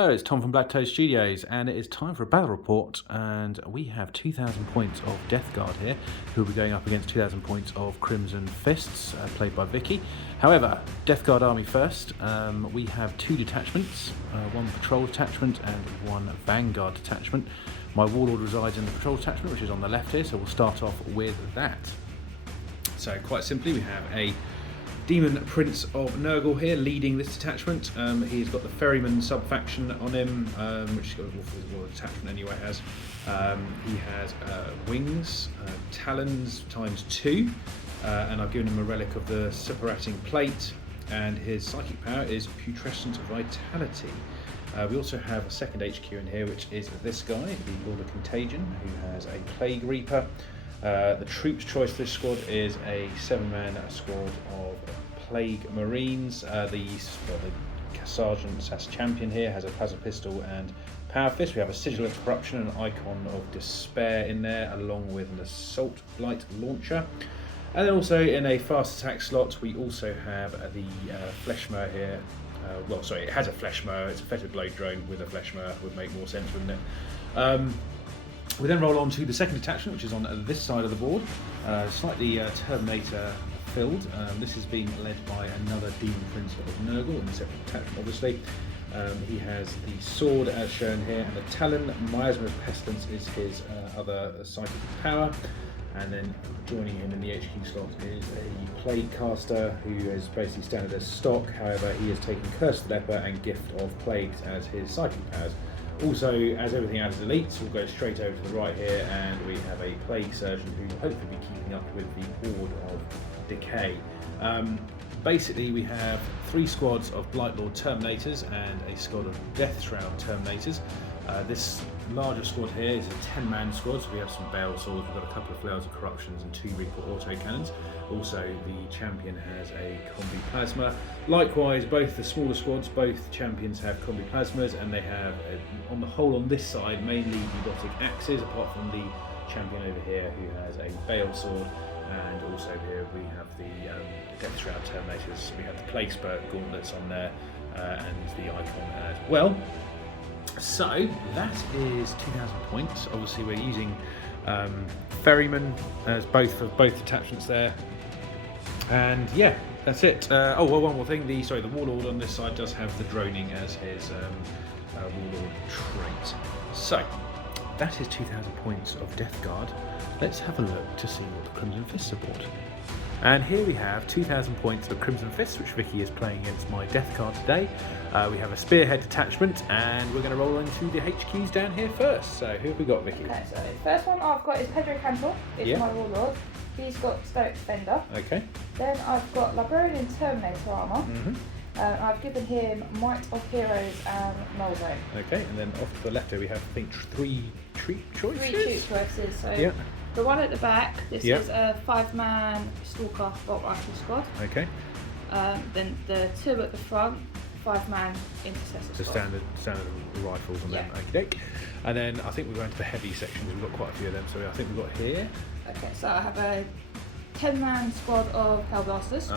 Hello, it's Tom from Black Toe Studios, and it is time for a battle report. And we have 2,000 points of Death Guard here, who will be going up against 2,000 points of Crimson Fists, played by Vicky. However, Death Guard army first. We have two detachments, one patrol detachment and one vanguard detachment. My warlord resides in the patrol detachment, which is on the left here, so we'll start off with that. So quite simply, we have a Demon Prince of Nurgle here leading this detachment. He's got the Ferryman sub-faction on him, which he's got a detachment anyway has. He has wings, talons ×2, and I've given him a relic of the Separating Plate, and his psychic power is Putrescent Vitality. We also have a second HQ in here, which is this guy, the Lord of Contagion, who has a Plague Reaper. The troops choice for this squad is a 7-man squad of Plague Marines. The Sergeant Sass Champion here has a Plasma Pistol and Power Fist. We have a Sigil of Corruption and an Icon of Despair in there, along with an Assault Light Launcher. And then also in a fast attack slot, we also have the Fleshmer here. It has a Fleshmer. It's a Fetid Blade Drone with a Fleshmer. Would make more sense, wouldn't it? We then roll on to the second detachment, which is on this side of the board, slightly Terminator filled. This is being led by another Demon Prince of Nurgle in a separate detachment, obviously. He has the sword as shown here, and the Talon. Miasma's Pestilence is his other psychic power. And then joining him in the HQ slot is a Plague Caster, who is basically standard as stock. However, he has taken Curse of the Leper and Gift of Plagues as his psychic powers. Also, as everything else is elite, we'll go straight over to the right here, and we have a Plague Surgeon who will hopefully be keeping up with the Horde of Decay. Basically, we have 3 squads of Blightlord Terminators and a squad of Death Shroud Terminators. This larger squad here is a 10-man squad, so we have some Bale Swords, we've got a couple of Flails of Corruptions and 2 Reaper Autocannons. Also, the Champion has a Combi Plasma. Likewise, both the smaller squads, both champions have Combi Plasmas, and they have, on the whole on this side, mainly Eudotic Axes, apart from the Champion over here who has a Bale Sword. And also here we have the Death Shroud Terminators. We have the Plague Spurt Gauntlets on there, and the Icon as well. So that is 2,000 points. Obviously we're using Ferryman as both detachments there, and yeah, that's it. One more thing. The Warlord on this side does have the droning as his Warlord trait. So that is 2,000 points of Death Guard. Let's have a look to see what the Crimson Fists have bought. And here we have 2,000 points of Crimson Fists, which Vicky is playing against my Death Guard today. We have a Spearhead detachment, and we're going to roll into the HQs down here first. So who have we got, Vicky? Okay, so the first one I've got is Pedro Cantor. It's my Warlord. He's got Stoic Defender. Okay. Then I've got Librarian Terminator armour. I've given him Might of Heroes and Moldo. Okay, and then off to the left here we have, I think, 3 troop choices? 3 troop choices. So the one at the back, this is a 5-man Stalker Bolt Rifle squad. Okay. Then the 2 at the front, 5-man Intercessor squad. Standard rifles on them. Okay. And then I think we're going to the heavy sections. We've got quite a few of them. So I think we've got here. Okay, so I have a 10-man squad of Hellblasters.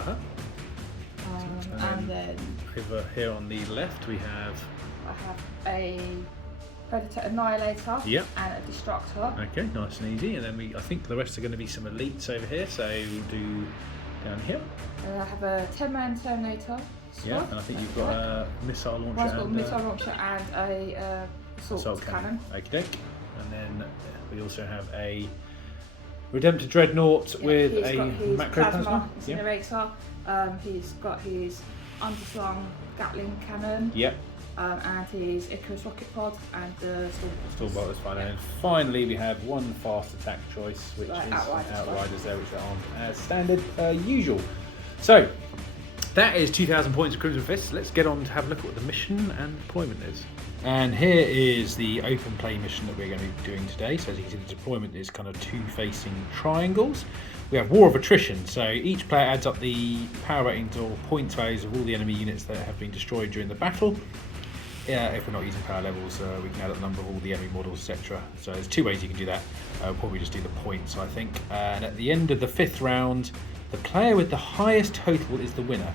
And then over here on the left we have... I have a Predator Annihilator and a Destructor. Okay, nice and easy. And then I think the rest are going to be some elites over here. So we'll do down here. I have a 10-man Terminator squad. Yeah, and I think you've got a missile launcher. One's got a missile launcher and a assault cannon. Okay. And then we also have a Redemptor Dreadnought with a macro plasma incinerator. He's got his underslung Gatling cannon. And his Icarus rocket pod and the Stormbolt is fine. And finally we have one fast attack choice, which is Outriders there, which aren't as standard usual. So that is 2,000 points of Crimson Fists. Let's get on to have a look at what the mission and deployment is. And here is the open play mission that we're going to be doing today. So as you can see, the deployment is kind of 2 facing triangles. We have War of Attrition, so each player adds up the power ratings or points values of all the enemy units that have been destroyed during the battle. If we're not using power levels, we can add up the number of all the enemy models, etc. So there's 2 ways you can do that. We'll probably just do the points, I think. And at the end of the 5th round, the player with the highest total is the winner,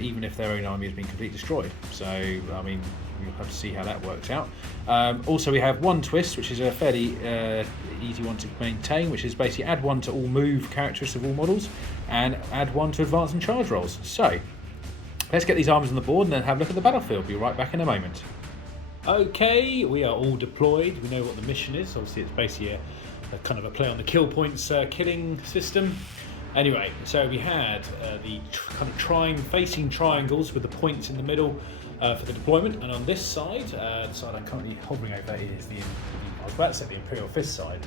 even if their own army has been completely destroyed. So, I mean, We'll have to see how that works out. Also, we have one twist, which is a fairly easy one to maintain, which is basically add 1 to all move characteristics of all models, and add 1 to advance and charge rolls. So, let's get these armies on the board and then have a look at the battlefield. Be right back in a moment. Okay, we are all deployed. We know what the mission is. Obviously, it's basically a kind of a play on the kill points killing system. Anyway, so we had the kind of facing triangles with the points in the middle for the deployment, and on this side, the side I'm currently hovering over is I was about to say the Imperial Fist side,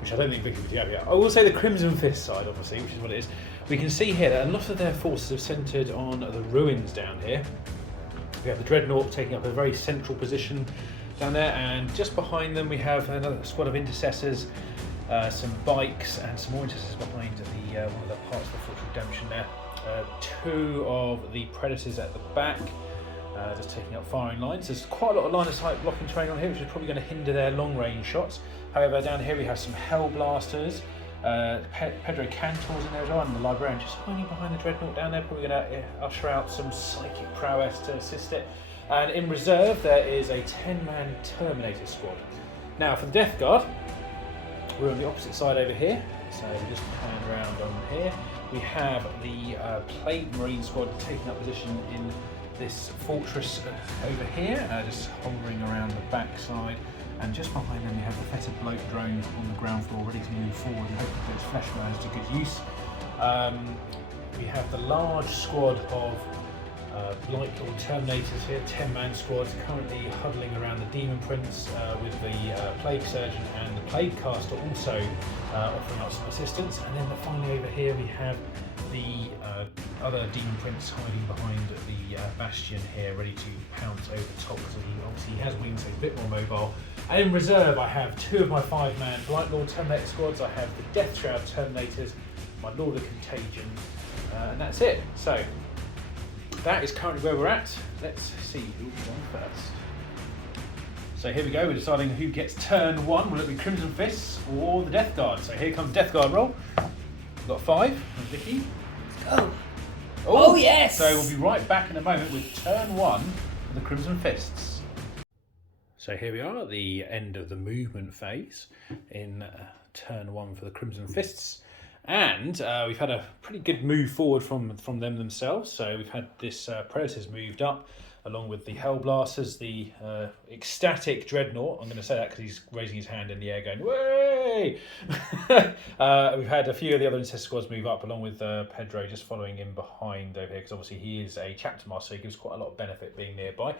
which I don't think Vicky would have yet. I will say the Crimson Fist side, obviously, which is what it is. We can see here that a lot of their forces have centred on the ruins down here. We have the Dreadnought taking up a very central position down there, and just behind them we have another squad of intercessors, some bikes, and some more intercessors behind one of the parts of the Fortress of Redemption there. 2 of the Predators at the back, just taking up firing lines. There's quite a lot of line of sight blocking terrain on here, which is probably going to hinder their long range shots. However, down here we have some Hellblasters, Pedro Cantor's in there as well, and the Librarian just hiding behind the Dreadnought down there, probably going to usher out some psychic prowess to assist it. And in reserve there is a 10-man Terminator squad. Now for the Death Guard, we're on the opposite side over here, so we just pan around on here. We have the Plague Marine squad taking up position in this fortress over here, just hovering around the back side. And just behind them we have the Fetid Bloat drone on the ground floor, ready to move forward and hopefully those flesh rounds to good use. We have the large squad of Blight Lord Terminators here, 10-man squads, currently huddling around the Demon Prince with the Plague Surgeon and the Plague Caster also offering up some assistance. And then finally over here we have the other Demon Prince hiding behind the Bastion here, ready to pounce over the top, because obviously he has wings, so he's a bit more mobile. And in reserve I have 2 of my 5-man Blight Lord Terminator squads. I have the Death Shroud Terminators, my Lord of Contagion, and that's it. So that is currently where we're at. Let's see who's on first. So here we go, we're deciding who gets turn 1. Will it be Crimson Fists or the Death Guard? So here comes Death Guard roll. We've got 5, and Vicky. Let's go. Oh yes! So we'll be right back in a moment with turn 1 for the Crimson Fists. So here we are at the end of the movement phase in turn 1 for the Crimson Fists. And we've had a pretty good move forward from them themselves. So we've had this Predators moved up, along with the Hellblasters, the ecstatic Dreadnought. I'm going to say that because he's raising his hand in the air going, "Way!" We've had a few of the other Intercessor squads move up, along with Pedro just following in behind over here, because obviously he is a chapter master, so he gives quite a lot of benefit being nearby.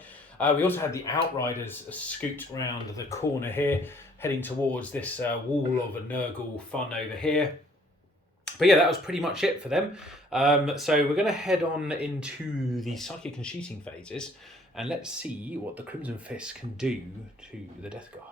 We also had the Outriders scoot round the corner here, heading towards this wall of a Nurgle fun over here. But yeah, that was pretty much it for them. So we're going to head on into the psychic and shooting phases, and let's see what the Crimson Fist can do to the Death Guard.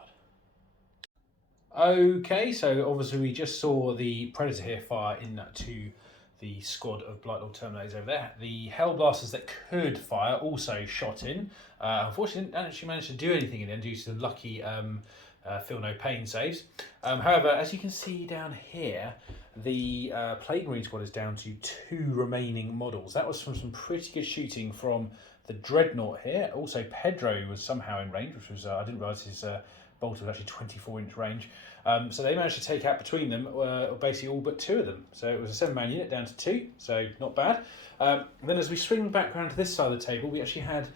Okay, so obviously we just saw the Predator here fire into the squad of Blight Lord Terminators over there. The Hellblasters that could fire also shot in. Unfortunately, didn't actually manage to do anything in the end due to the lucky feel no pain saves. However, as you can see down here, the Plague Marine squad is down to 2 remaining models. That was from some pretty good shooting from the Dreadnought here. Also, Pedro was somehow in range, which was, I didn't realise his bolt was actually 24-inch range. So they managed to take out between them basically all but 2 of them. So it was a 7-man unit down to 2, so not bad. Then as we swing back around to this side of the table, we actually had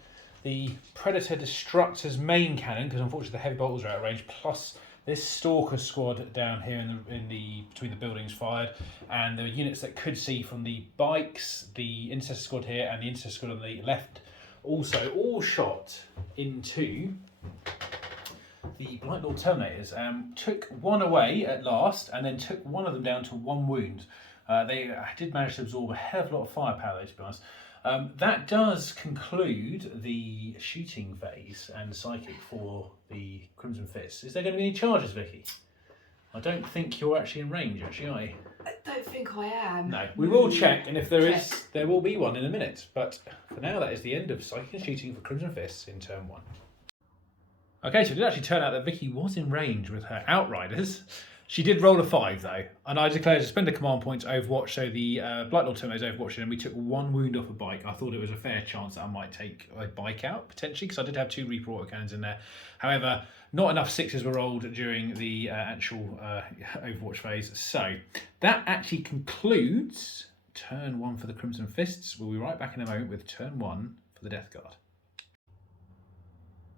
the Predator Destructor's main cannon, because unfortunately the heavy bolters are out of range, plus this Stalker squad down here in the between the buildings fired, and the units that could see from the bikes, the Intercessor squad here and the Intercessor squad on the left, also all shot into the Blight Lord Terminators. Took one away at last, and then took one of them down to 1 wound. They did manage to absorb a hell of a lot of firepower, though, to be honest. That does conclude the shooting phase and psychic for the Crimson Fist. Is there going to be any charges, Vicky? I don't think you're actually in range, actually, are you? I don't think I am. No, we will check, and if there is, there will be one in a minute. But for now, that is the end of psychic and shooting for Crimson Fists in turn 1. Okay, so it did actually turn out that Vicky was in range with her Outriders. She did roll a 5 though, and I declared to spend a command point to Overwatch, so the Blight Lord Terminator's Overwatching, and we took 1 wound off a bike. I thought it was a fair chance that I might take a bike out, potentially, because I did have 2 Reaper autocannons in there. However, not enough 6s were rolled during the actual Overwatch phase. So that actually concludes turn 1 for the Crimson Fists. We'll be right back in a moment with turn 1 for the Death Guard.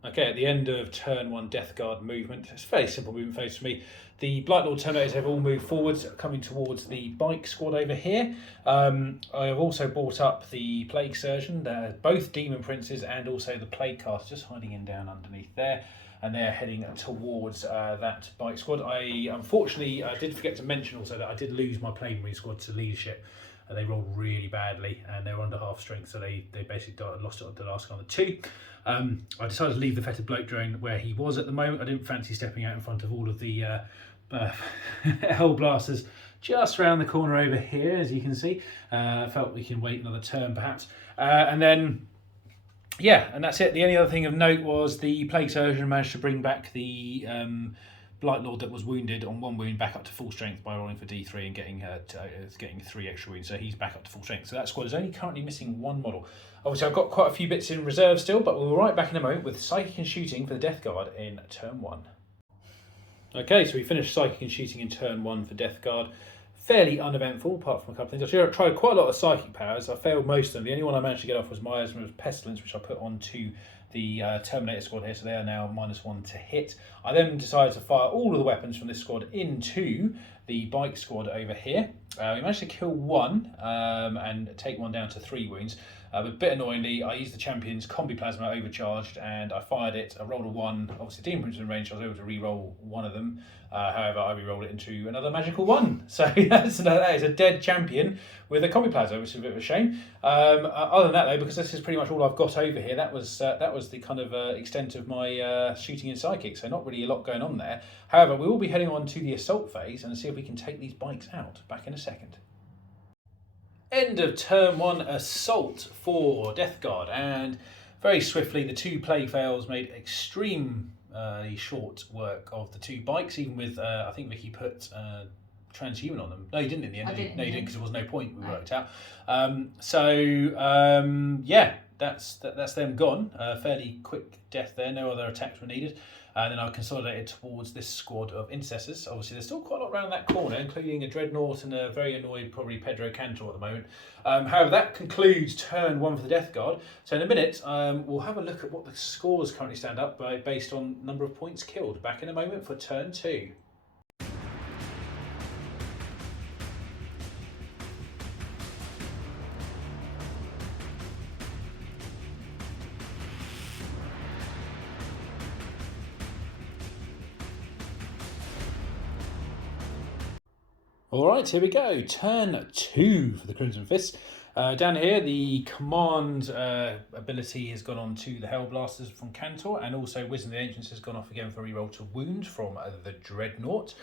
Okay, at the end of turn 1 Death Guard movement, it's a fairly simple movement phase for me. The Blight Lord Terminators have all moved forwards, coming towards the bike squad over here. I have also brought up the Plague Surgeon, both Demon Princes and also the Plague Caster, just hiding in down underneath there. And they're heading towards that bike squad. I unfortunately did forget to mention also that I did lose my Plague Marine squad to leadership. They rolled really badly and they were under half strength, so they basically lost it on the last on the 2. I decided to leave the Fetid Bloke Drone where he was at the moment. I didn't fancy stepping out in front of all of the Hell Blasters just around the corner over here, as you can see. I felt we can wait another turn perhaps. And then, yeah, and that's it. The only other thing of note was the Plague Surgeon managed to bring back the Blight Lord that was wounded on 1 wound back up to full strength by rolling for D3 and getting 3 extra wounds, so he's back up to full strength. So that squad is only currently missing 1 model. Obviously I've got quite a few bits in reserve still, but we'll be right back in a moment with Psychic and Shooting for the Death Guard in turn 1. Okay, so we finished Psychic and Shooting in turn 1 for Death Guard. Fairly uneventful, apart from a couple of things. I tried quite a lot of Psychic powers. I failed most of them. The only one I managed to get off was Miasma of Pestilence, which I put onto the Terminator squad here, so they are now -1 to hit. I then decided to fire all of the weapons from this squad into the bike squad over here. We managed to kill 1 and take 1 down to 3 wounds. But a bit annoyingly, I used the champion's Combi Plasma overcharged and I fired it. I rolled a 1. Obviously, Demon Prince in range, so I was able to re-roll 1 of them. However, I re-rolled it into another magical 1. So that is a dead champion with a Combi Plasma, which is a bit of a shame. Other than that, though, because this is pretty much all I've got over here, that was the kind of extent of my shooting and psychic. So not really a lot going on there. However, we will be heading on to the assault phase and see if we can take these bikes out. Back in a second. End of turn 1 assault for Death Guard, and very swiftly the 2 plague fails made extreme short work of the 2 bikes, even with I think Vicky put transhuman on them. No, he didn't in the end. No, he didn't, because there was no point, we worked out. Yeah, that's them gone. Fairly quick death there, no other attacks were needed. And then I consolidated towards this squad of intercessors. Obviously, there's still quite a lot around that corner, including a Dreadnought and a very annoyed, probably Pedro Cantor at the moment. However, that concludes turn 1 for the Death Guard. So in a minute, we'll have a look at what the scores currently stand up by, based on number of points killed. Back in a moment for turn 2. All right, here we go. Turn 2 for the Crimson Fist. Down here, the command ability has gone on to the Hellblasters from Cantor, and also Wisdom of the Ancients has gone off again for reroll to wound from the Dreadnought.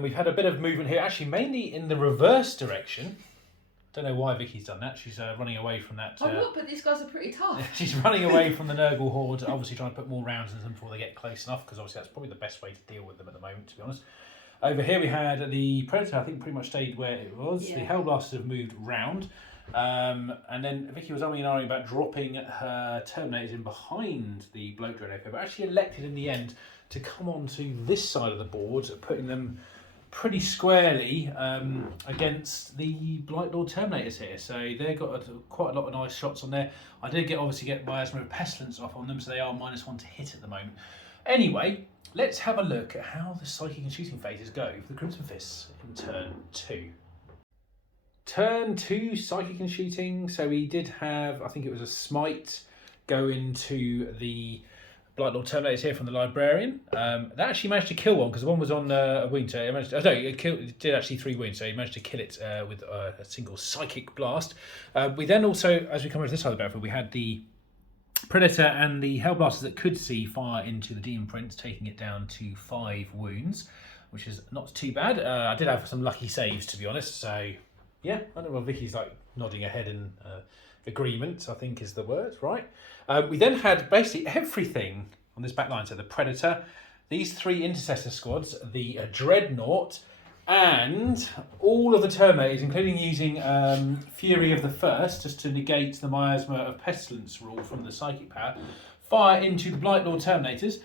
We've had a bit of movement here, actually mainly in the reverse direction. Don't know why Vicky's done that. She's running away from that. Oh look, but these guys are pretty tough. She's running away from the Nurgle horde, obviously trying to put more rounds in them before they get close enough, because obviously that's probably the best way to deal with them at the moment, to be honest. Over here we had the Predator, I think pretty much stayed where it was. Yeah. The Hellblasters have moved round. And then Vicky was umming and ahhing about dropping her Terminators in behind the Bloke Drone Echo, but actually elected in the end to come onto this side of the board, putting them pretty squarely against the Blight Lord Terminators here. So they got quite a lot of nice shots on there. I did obviously get Miasma of Pestilence off on them, so they are -1 to hit at the moment. Anyway, let's have a look at how the Psychic and Shooting phases go for the Crimson Fists in turn 2. Turn 2, Psychic and Shooting. So we did have, I think it was a Smite go into the Blight Lord Terminators here from the Librarian. That actually managed to kill one, because the one was on a wound. So it did actually 3 wounds, so he managed to kill it with a single Psychic Blast. We then also, as we come over to this side of the battlefield, we had the Predator and the Hellblasters that could see fire into the Demon Prince, taking it down to 5 wounds, which is not too bad. I did have some lucky saves, to be honest, so yeah, I don't know if Vicky's like nodding her head in agreement, I think is the word, right? We then had basically everything on this back line, so the Predator, these 3 intercessor squads, the Dreadnought, and all of the Terminators, including using Fury of the First, just to negate the Miasma of Pestilence rule from the Psychic power, fire into the Blight Lord Terminators.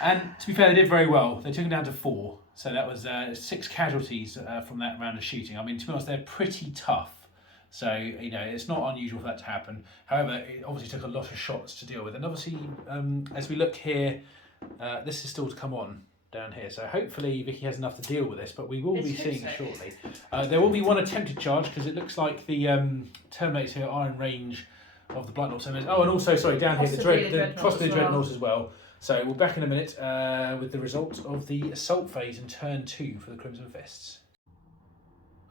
And to be fair, they did very well. They took them down to 4. So that was 6 casualties from that round of shooting. I mean, to be honest, they're pretty tough. So, you know, it's not unusual for that to happen. However, it obviously took a lot of shots to deal with. And obviously, as we look here, this is still to come on down here. So hopefully Vicky has enough to deal with this, but we will be seeing it shortly. There will be one attempted charge because it looks like the Terminators here are in range of the Blight Lord Terminators. Oh, and also, sorry, down here, possibly the Dreadnoughts as well. So we'll be back in a minute with the result of the assault phase in turn 2 for the Crimson Fists.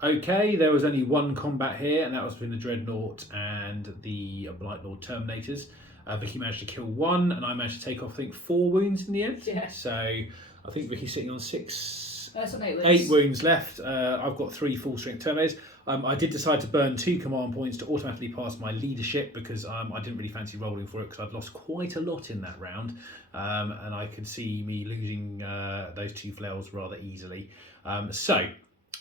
Okay, there was only one combat here, and that was between the Dreadnought and the Blight Lord Terminators. Vicky managed to kill 1, and I managed to take off, I think, 4 wounds in the end. Yeah. So I think Vicky's sitting on 8 wounds left. I've got 3 full strength Terminators. I did decide to burn 2 command points to automatically pass my leadership because I didn't really fancy rolling for it because I'd lost quite a lot in that round, and I could see me losing those 2 flails rather easily. So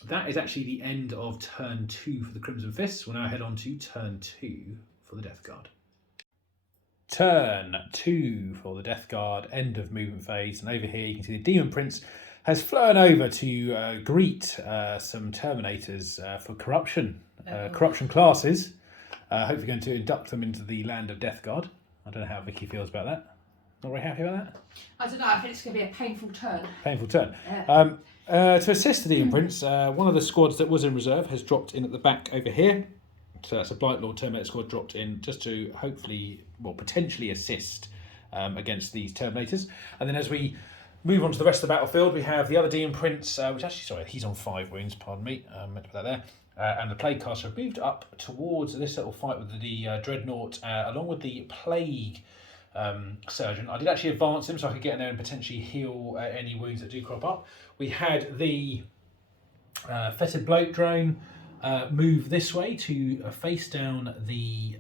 that is actually the end of turn 2 for the Crimson Fists. We'll now head on to turn 2 for the Death Guard. Turn 2 for the Death Guard, end of movement phase, and over here you can see the Demon Prince has flown over to greet some Terminators for corruption classes. Hopefully going to induct them into the land of Death Guard. I don't know how Vicky feels about that. Not very happy about that? I don't know, I think it's going to be a painful turn. Painful turn. Yeah. To assist the Demon Prince, one of the squads that was in reserve has dropped in at the back over here. So that's a Blight Lord Terminator squad dropped in just to hopefully, well, potentially assist against these Terminators. And then as we move on to the rest of the battlefield, we have the other Demon Prince, which actually, sorry, he's on 5 wounds, pardon me, I meant to put that there. And the Plague Caster have moved up towards this little fight with the Dreadnought, along with the Plague Surgeon. I did actually advance him so I could get in there and potentially heal any wounds that do crop up. We had the Fetid Bloat Drone move this way to face down the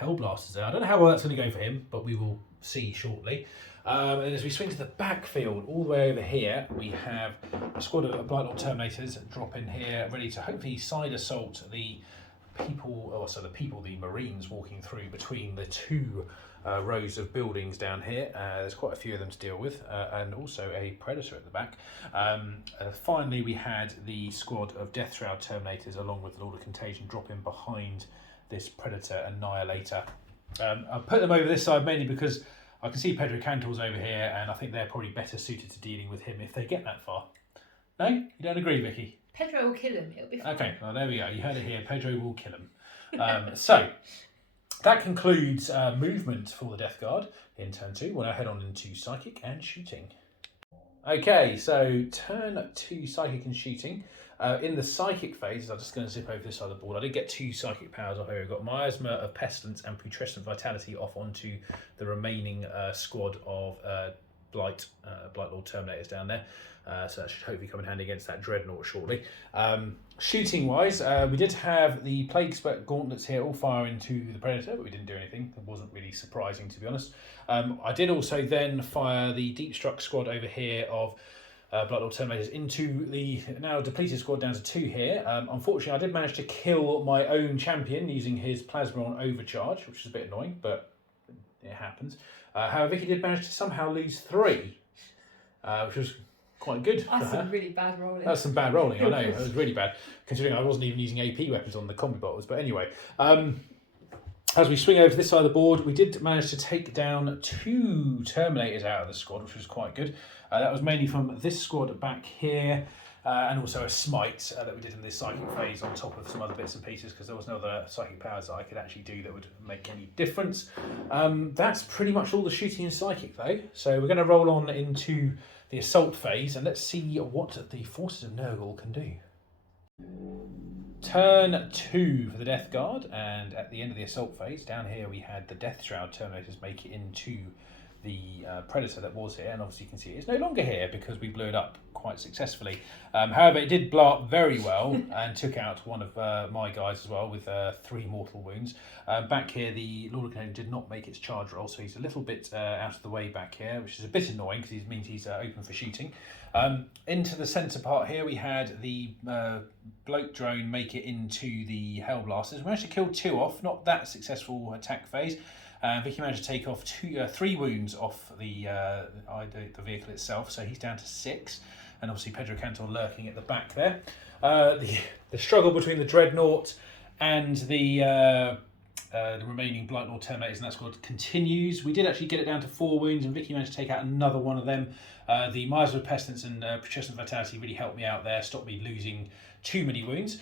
Hellblasters there. I don't know how well that's going to go for him, but we will see shortly. And as we swing to the backfield, all the way over here, we have a squad of Blight Lord Terminators drop in here, ready to hopefully side assault the Marines walking through between the 2 rows of buildings down here. There's quite a few of them to deal with, and also a Predator at the back. Finally, we had the squad of Death Shroud Terminators along with Lord of Contagion drop in behind this Predator Annihilator. I put them over this side mainly because I can see Pedro Cantor's over here, and I think they're probably better suited to dealing with him if they get that far. No? You don't agree, Vicky? Pedro will kill him, it'll be fine. Okay, well there we go. You heard it here. Pedro will kill him. So that concludes movement for the Death Guard in turn 2. We'll now head on into Psychic and Shooting. Okay, so turn 2 Psychic and Shooting. In the Psychic phase, I'm just going to zip over this side of the board. I did get 2 Psychic powers off here. We've got Miasma of Pestilence and Putrescent Vitality off onto the remaining squad of Blight Lord Terminators down there. So that should hopefully come in handy against that Dreadnought shortly. Shooting wise, we did have the Plague Spec Gauntlets here all fire into the Predator, but we didn't do anything. It wasn't really surprising, to be honest. I did also then fire the Deep Struck squad over here of Blight Lord Terminators into the now depleted squad down to 2 here. Unfortunately, I did manage to kill my own champion using his Plasma on overcharge, which is a bit annoying, but it happens. However, Vicky did manage to somehow lose 3, which was quite good. That's some really bad rolling. That's some bad rolling, I know. It was really bad, considering I wasn't even using AP weapons on the combi bottles. But anyway, as we swing over to this side of the board, we did manage to take down 2 Terminators out of the squad, which was quite good. That was mainly from this squad back here, and also a Smite that we did in this Psychic phase on top of some other bits and pieces, because there was no other Psychic powers that I could actually do that would make any difference. That's pretty much all the shooting in Psychic though. So we're going to roll on into the Assault phase, and let's see what the Forces of Nurgle can do. Turn 2 for the Death Guard, and at the end of the Assault phase, down here we had the Death Shroud Terminators make it into the Predator that was here, and obviously you can see it's no longer here because we blew it up quite successfully. However, it did blow up very well and took out one of my guys as well with 3 mortal wounds. Back here, the Lord of Canaan did not make its charge roll, so he's a little bit out of the way back here, which is a bit annoying because it means he's open for shooting. Into the centre part here, we had the bloke drone make it into the Hellblasters. We managed to kill 2 off, not that successful attack phase. Vicky managed to take off 3 wounds off the vehicle itself, so he's down to 6. And obviously Pedro Cantor lurking at the back there. The struggle between the Dreadnought and the remaining Blightlord Terminators in that squad continues. We did actually get it down to 4 wounds, and Vicky managed to take out another one of them. The Miser of Pestilence and Patrician Vitality really helped me out there, stopped me losing too many wounds.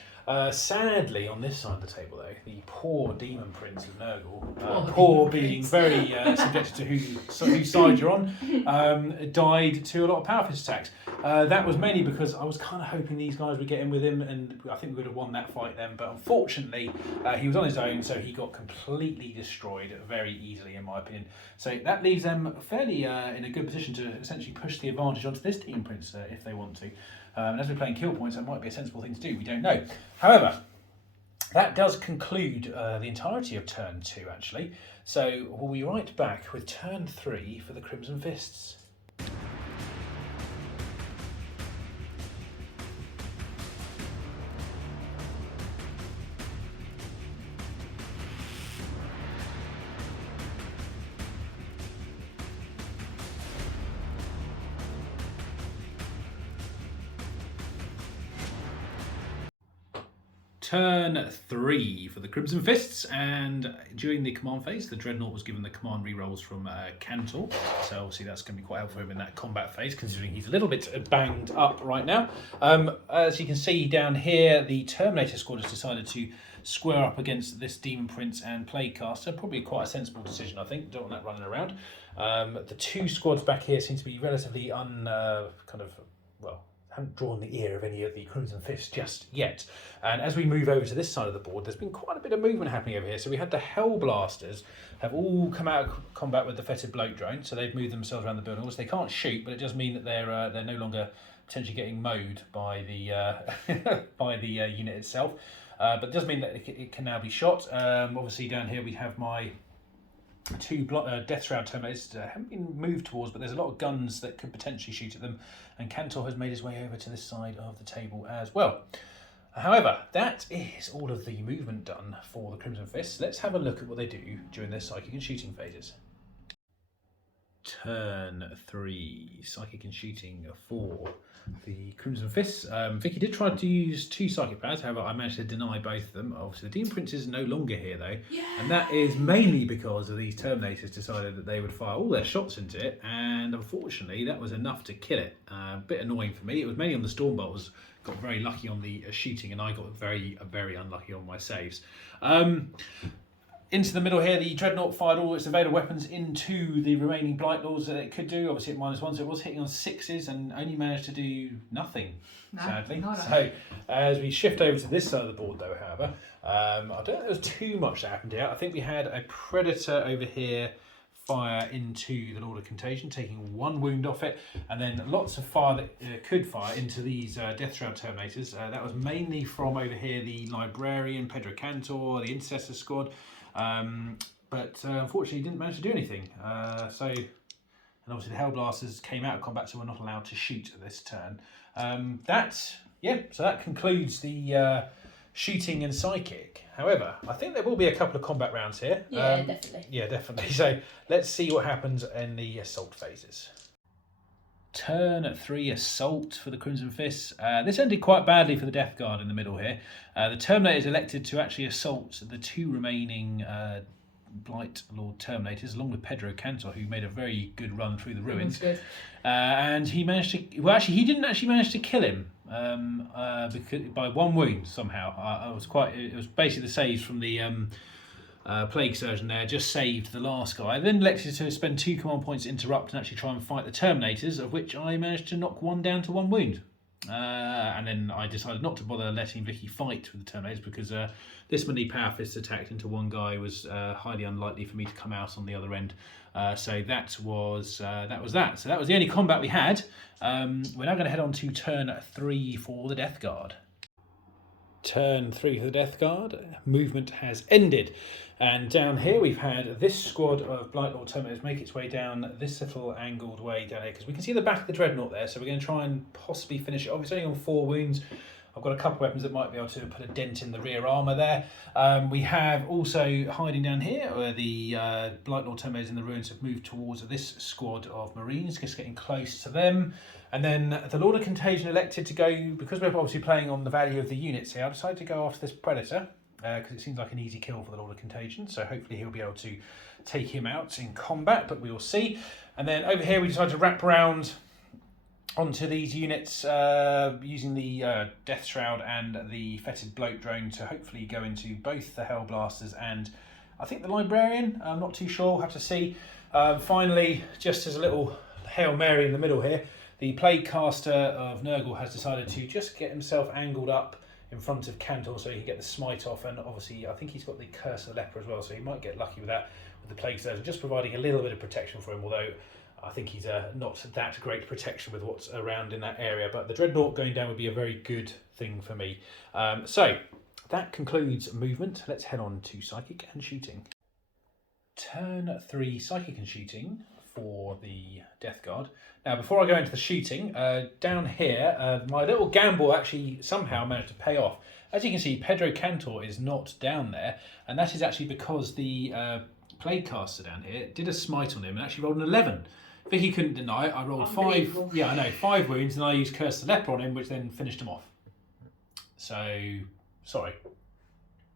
Sadly, on this side of the table, though, the poor Demon Prince of Nurgle, poor being very subjected to whose side you're on, died to a lot of power fist attacks. That was mainly because I was kind of hoping these guys would get in with him, and I think we would have won that fight then. But unfortunately, he was on his own, so he got completely destroyed very easily, in my opinion. So that leaves them fairly in a good position to essentially push the advantage onto this Demon Prince if they want to. And as we're playing kill points, that might be a sensible thing to do. We don't know. However, that does conclude the entirety of turn 2, actually. So we'll be right back with turn 3 for the Crimson Fists. Turn 3 for the Crimson Fists, and during the command phase, the Dreadnought was given the command rerolls from Cantor, so obviously that's going to be quite helpful in that combat phase, considering he's a little bit banged up right now. As you can see down here, the Terminator squad has decided to square up against this Demon Prince and Plaguecaster. Probably quite a sensible decision, I think. Don't want that running around. The 2 squads back here seem to be relatively haven't drawn the ear of any of the Crimson Fists just yet. And as we move over to this side of the board, there's been quite a bit of movement happening over here. So we had the Hellblasters have all come out of combat with the Fetid Bloke Drone, so they've moved themselves around the building. Obviously, they can't shoot, but it does mean that they're no longer potentially getting mowed by the by the unit itself. But it does mean that it can now be shot. Obviously, down here we have my 2 Death Shroud Terminators haven't been moved towards, but there's a lot of guns that could potentially shoot at them, and Cantor has made his way over to this side of the table as well. However, that is all of the movement done for the Crimson Fists. Let's have a look at what they do during their psychic and shooting phases. Turn 3, psychic and shooting for the Crimson Fists. Vicky did try to use 2 psychic pads, however I managed to deny both of them. Obviously the Demon Prince is no longer here though, and that is mainly because of these Terminators decided that they would fire all their shots into it, and unfortunately that was enough to kill it. A bit annoying for me. It was mainly on the Stormbolts, got very lucky on the shooting, and I got very unlucky on my saves. Into the middle here, the Dreadnought fired all its available weapons into the remaining Blightlords that it could do. Obviously at -1, so it was hitting on 6s and only managed to do nothing, sadly. So as we shift over to this side of the board though, however, I don't think there was too much that happened here. I think we had a Predator over here fire into the Lord of Contagion, taking 1 wound off it, and then lots of fire that could fire into these Death Shroud Terminators. That was mainly from over here, the Librarian, Pedro Cantor, the Intercessor squad. But unfortunately didn't manage to do anything. And obviously the Hellblasters came out of combat, so we're not allowed to shoot at this turn. So that concludes the shooting and psychic. However, I think there will be a couple of combat rounds here. Yeah, definitely. Yeah, definitely. So let's see what happens in the assault phases. Turn 3 assault for the Crimson Fists. This ended quite badly for the Death Guard in the middle here. The Terminators elected to actually assault the 2 remaining Blightlord Terminators, along with Pedro Cantor, who made a very good run through the ruins. And he managed to. Well, actually, he didn't actually manage to kill him because, by 1 wound somehow. It was basically the saves from the Plague Surgeon there just saved the last guy. I then elected to spend 2 command points to interrupt and actually try and fight the Terminators, of which I managed to knock 1 down to 1 wound. And then I decided not to bother letting Vicky fight with the Terminators because this many Power Fists attacked into one guy was highly unlikely for me to come out on the other end. So that was that. So that was the only combat we had. We're now going to head on to turn 3 for the Death Guard. Turn 3 for the Death Guard. Movement has ended. And down here we've had this squad of Blightlord Terminators make its way down this little angled way down here because we can see the back of the Dreadnought there, so we're going to try and possibly finish it off. It's only on 4 wounds. I've got a couple of weapons that might be able to put a dent in the rear armour there. We have also hiding down here where the Blightlord Terminators in the ruins have moved towards this squad of Marines, just getting close to them. And then the Lord of Contagion elected to go, because we're obviously playing on the value of the units here, I decided to go after this Predator. Because it seems like an easy kill for the Lord of Contagion, so hopefully he'll be able to take him out in combat, but we will see. And then over here we decided to wrap around onto these units using the Death Shroud and the Fetid Bloat Drone to hopefully go into both the Hellblasters and I think the Librarian. I'm not too sure, we'll have to see. Finally, just as a little Hail Mary in the middle here, the Plague Caster of Nurgle has decided to just get himself angled up in front of Cantor so he can get the smite off, and obviously I think he's got the Curse of the Leper as well, so he might get lucky with that with the Plague Surgeon, just providing a little bit of protection for him, although I think he's not that great protection with what's around in that area, but the Dreadnought going down would be a very good thing for me. So that concludes movement. Let's head on to Psychic and Shooting. Turn 3 Psychic and Shooting for the Death Guard. Now, before I go into the shooting, down here, my little gamble actually somehow managed to pay off. As you can see, Pedro Cantor is not down there, and that is actually because the Plague Caster down here did a smite on him and actually rolled an 11. Vicky couldn't deny it. I rolled 5. Yeah, I know, 5 wounds, and I used Curse the Leper on him, which then finished him off. So, sorry,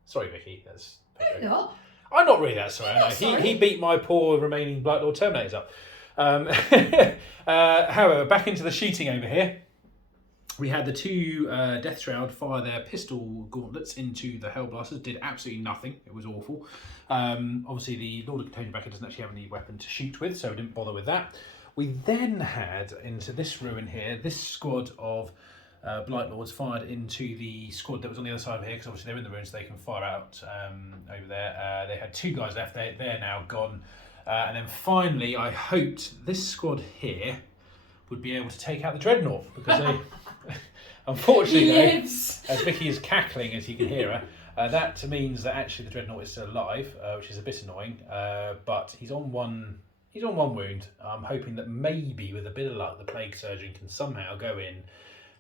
Vicky. That's You're not. I'm not really that sorry. I know. He beat my poor remaining Blightlord Terminators up. However, back into the shooting over here. We had the 2 Death Shroud fire their pistol gauntlets into the Hellblasters. Did absolutely nothing. It was awful. Obviously, the Lord of Contagion back here doesn't actually have any weapon to shoot with, so we didn't bother with that. We then had, into this ruin here, this squad of Blightlords fired into the squad that was on the other side of here, because obviously they're in the ruins, so they can fire out over there. They had 2 guys left. They're now gone. And then finally, I hoped this squad here would be able to take out the Dreadnought, because they, unfortunately, as Vicky is cackling, as you can hear her, that means that actually the Dreadnought is still alive, which is a bit annoying. But he's on one wound. I'm hoping that maybe with a bit of luck, the Plague Surgeon can somehow go in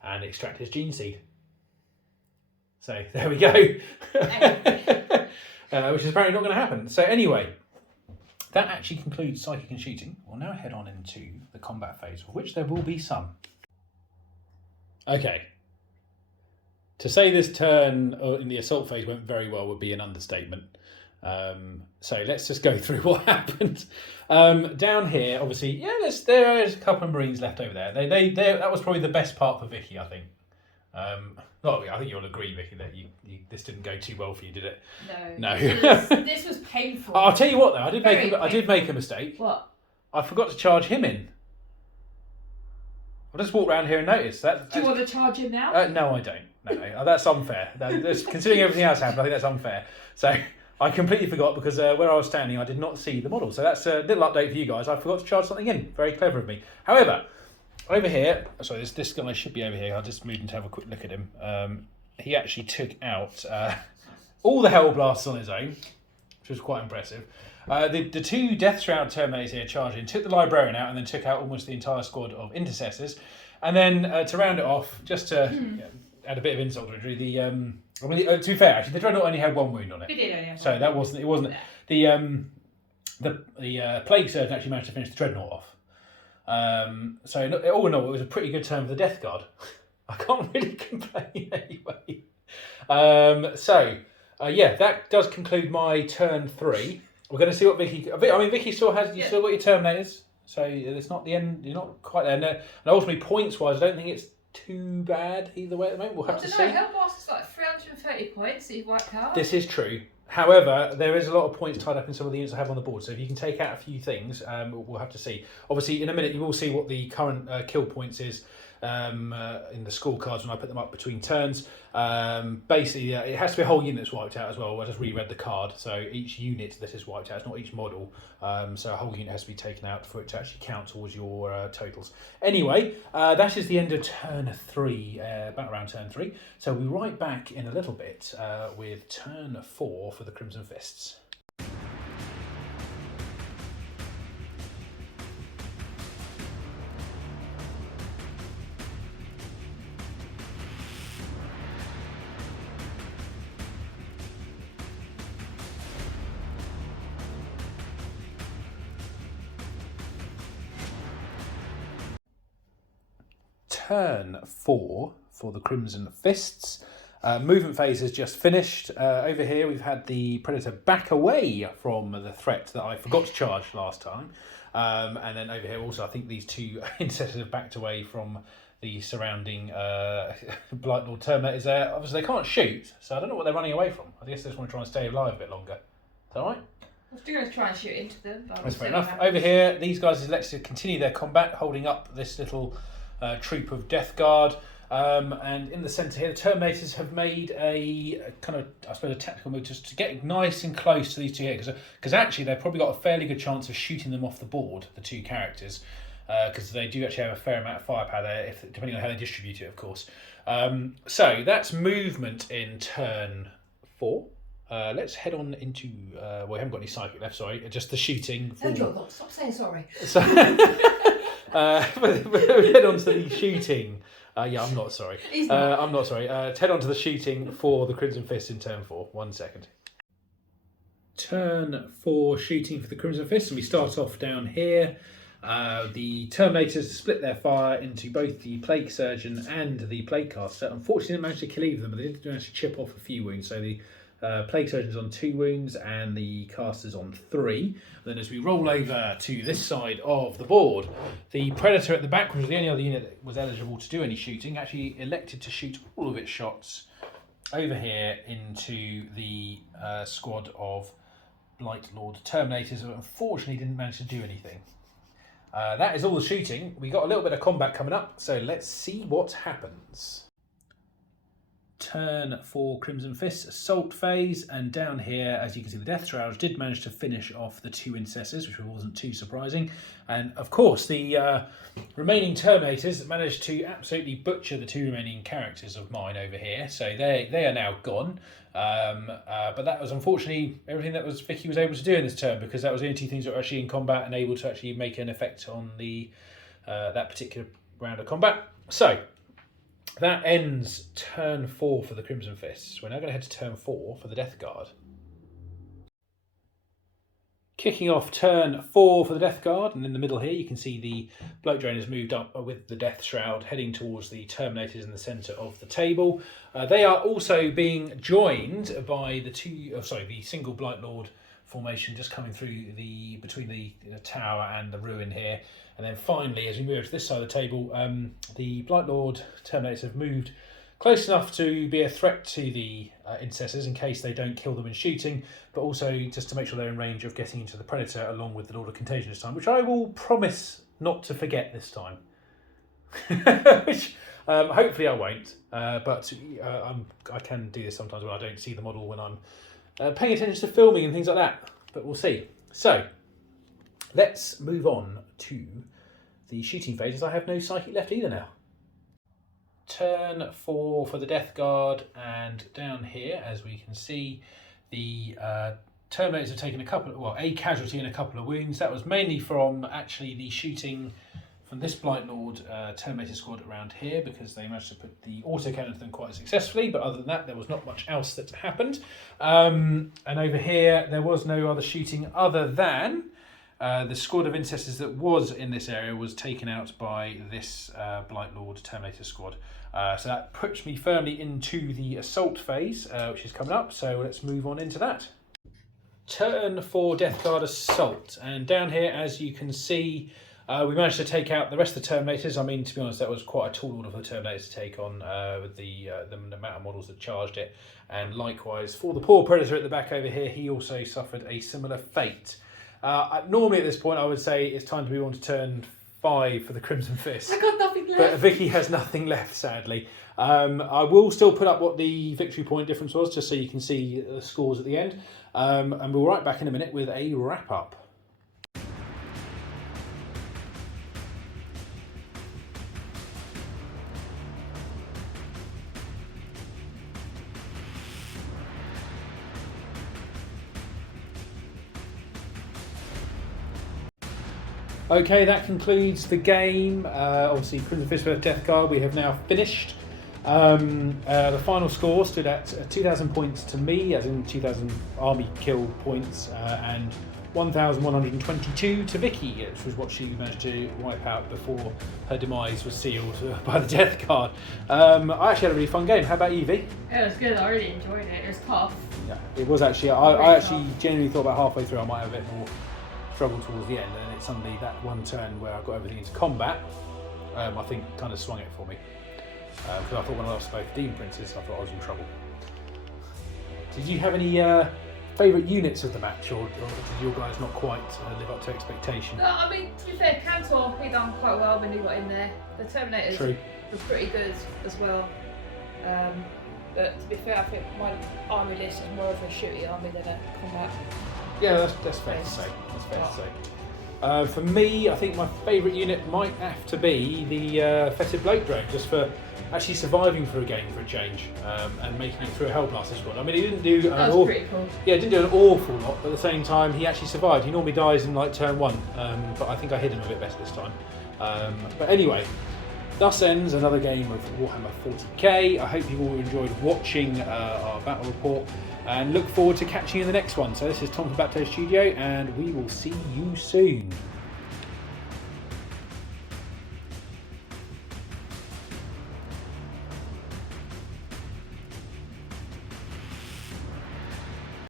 and extract his gene seed. So there we go. Which is apparently not going to happen. So anyway, that actually concludes Psychic and Shooting. We'll now head on into the combat phase, of which there will be some. Okay. To say this turn in the assault phase went very well would be an understatement. So let's just go through what happened. Down here, obviously, there is a couple of Marines left over there. That was probably the best part for Vicky, I think. I think you'll agree, Vicky, that this didn't go too well for you, did it? No. This was painful. I'll tell you what, though, I did make a mistake. What? I forgot to charge him in. I just walked around here and noticed that. Do you want to charge him now? No, I don't. No, that's unfair. Considering everything else happened, I think that's unfair. So I completely forgot because where I was standing, I did not see the model. So that's a little update for you guys. I forgot to charge something in. Very clever of me. However, over here, sorry, this guy should be over here. I'll just move him to have a quick look at him. He actually took out all the Hellblasters on his own, which was quite impressive. The 2 Death Shroud Terminators here charged in, took the Librarian out, and then took out almost the entire squad of Intercessors. And then to round it off, just to add a bit of insult to injury, to be fair, actually, the Dreadnought only had 1 wound on it. It did only have so one. That wasn't the Plague Surgeon actually managed to finish the Dreadnought off. So all in all, it was a pretty good turn for the Death Guard. I can't really complain anyway. That does conclude my turn 3. We're going to see what Vicky. I mean, Vicky still has. You still got your Terminators, so it's not the end. You're not quite there. No, and ultimately, points-wise, I don't think it's too bad either way at the moment. We'll have to see. Hellblaster's like 330 points that you've wiped out. This is true. However, there is a lot of points tied up in some of the units I have on the board. So if you can take out a few things, we'll have to see. Obviously, in a minute, you will see what the current kill points is in the scorecards when I put them up between turns. Basically, it has to be a whole unit that's wiped out as well. I just reread the card, so each unit that is wiped out, it's not each model. So a whole unit has to be taken out for it to actually count towards your totals. Anyway, that is the end of turn 3, about around turn 3. So we'll be right back in a little bit with turn 4 for the Crimson Fists. Turn 4 for the Crimson Fists. Movement phase has just finished. Over here we've had the Predator back away from the threat that I forgot to charge last time. And then over here also I think these two Intercessors have backed away from the surrounding Blight Lord Terminators there. Obviously they can't shoot, so I don't know what they're running away from. I guess they just want to try and stay alive a bit longer. Is that right? I was going to try and shoot into them. But that's fair enough. Over here, these guys have elected to continue their combat, holding up this little troop of Death Guard. And in the centre here, the Terminators have made a kind of, I suppose, a tactical move just to get nice and close to these two here, because actually they've probably got a fairly good chance of shooting them off the board, the two characters, because they do actually have a fair amount of firepower there, depending on how they distribute it, of course. So that's movement in turn 4. Let's head on into, well, we haven't got any psychic left, sorry, just the shooting. God, stop saying sorry. So, head on to the shooting. Yeah, I'm not sorry. I'm not sorry. Head on to the shooting for the Crimson Fist in turn 4. 1 second. Turn 4 shooting for the Crimson Fist, and we start off down here. The Terminators split their fire into both the Plague Surgeon and the Plague Caster. Unfortunately, they didn't manage to kill either of them, but they did manage to chip off a few wounds. So the Plague Surgeon's on 2 wounds and the Caster's on 3. Then as we roll over to this side of the board, the Predator at the back, which was the only other unit that was eligible to do any shooting, actually elected to shoot all of its shots over here into the squad of Blight Lord Terminators, who unfortunately didn't manage to do anything. That is all the shooting. We got a little bit of combat coming up, so let's see what happens. Turn 4 Crimson Fists assault phase, and down here, as you can see, the Death Shrouds did manage to finish off the 2 Intercessors, which wasn't too surprising. And of course, the remaining Terminators managed to absolutely butcher the 2 remaining characters of mine over here, so they are now gone. But that was unfortunately everything that Vicky was able to do in this turn, because that was the only 2 things that were actually in combat and able to actually make an effect on the that particular round of combat. So that ends turn 4 for the Crimson Fists. We're now going to head to turn 4 for the Death Guard. Kicking off turn 4 for the Death Guard, and in the middle here you can see the Bloat Drain has moved up with the Death Shroud heading towards the Terminators in the centre of the table. They are also being joined by the single Blight Lord formation just coming through between the tower and the ruin here. And then finally, as we move to this side of the table, the Blight Lord Terminators have moved close enough to be a threat to the Intercessors in case they don't kill them in shooting, but also just to make sure they're in range of getting into the Predator along with the Lord of Contagion this time, which I will promise not to forget this time. Which hopefully I won't, but I can do this sometimes when I don't see the model, when I'm paying attention to filming and things like that, but we'll see. So let's move on to the shooting phases. I have no psychic left either now. Turn 4 for the Death Guard, and down here, as we can see, the Terminators have taken a casualty and a couple of wounds. That was mainly from actually the shooting from this Blight Lord Terminator squad around here, because they managed to put the autocannon to them quite successfully, but other than that there was not much else that happened. And over here there was no other shooting other than the squad of Intercessors that was in this area was taken out by this Blight Lord Terminator squad. So that puts me firmly into the assault phase, which is coming up, so let's move on into that. Turn 4 Death Guard assault, and down here, as you can see, we managed to take out the rest of the Terminators. I mean, to be honest, that was quite a tall order for the Terminators to take on with the amount of models that charged it. And likewise, for the poor Predator at the back over here, he also suffered a similar fate. Normally at this point, I would say it's time to move on to turn 5 for the Crimson Fist. I got nothing nothing left. But Vicky has nothing left, sadly. I will still put up what the victory point difference was, just so you can see the scores at the end. And we'll be right back in a minute with a wrap up. Okay, that concludes the game. Obviously, Crimson Fist vs Death Guard, we have now finished. The final score stood at 2,000 points to me, as in 2,000 army kill points, and 1,122 to Vicky, which was what she managed to wipe out before her demise was sealed by the Death Guard. I actually had a really fun game. How about you, V? It was good. I really enjoyed it. It was tough. Yeah, it was actually. I actually genuinely thought about halfway through I might have a bit more struggle towards the end, and it's suddenly that one turn where I got everything into combat, I think kind of swung it for me. Because I thought when I lost both Demon Princes, I thought I was in trouble. Did you have any favourite units of the match, or did your guys not quite live up to expectation? No, I mean, to be fair, Cantor, he done quite well when he got in there. The Terminators were pretty good as well. But to be fair, I think my army list is more of a shooty army than a combat. Yeah, that's fair to say. That's fair to say. For me, I think my favourite unit might have to be the Fetid Bloat Drone, just for actually surviving for a game for a change, and making it through a Hellblaster squad. I mean, he didn't do pretty cool. Yeah, he didn't do an awful lot, but at the same time, he actually survived. He normally dies in like turn 1, but I think I hit him a bit better this time. But anyway, thus ends another game of Warhammer 40k. I hope you all enjoyed watching our battle report, and look forward to catching you in the next one. So this is Tom from Batto Studio, and we will see you soon.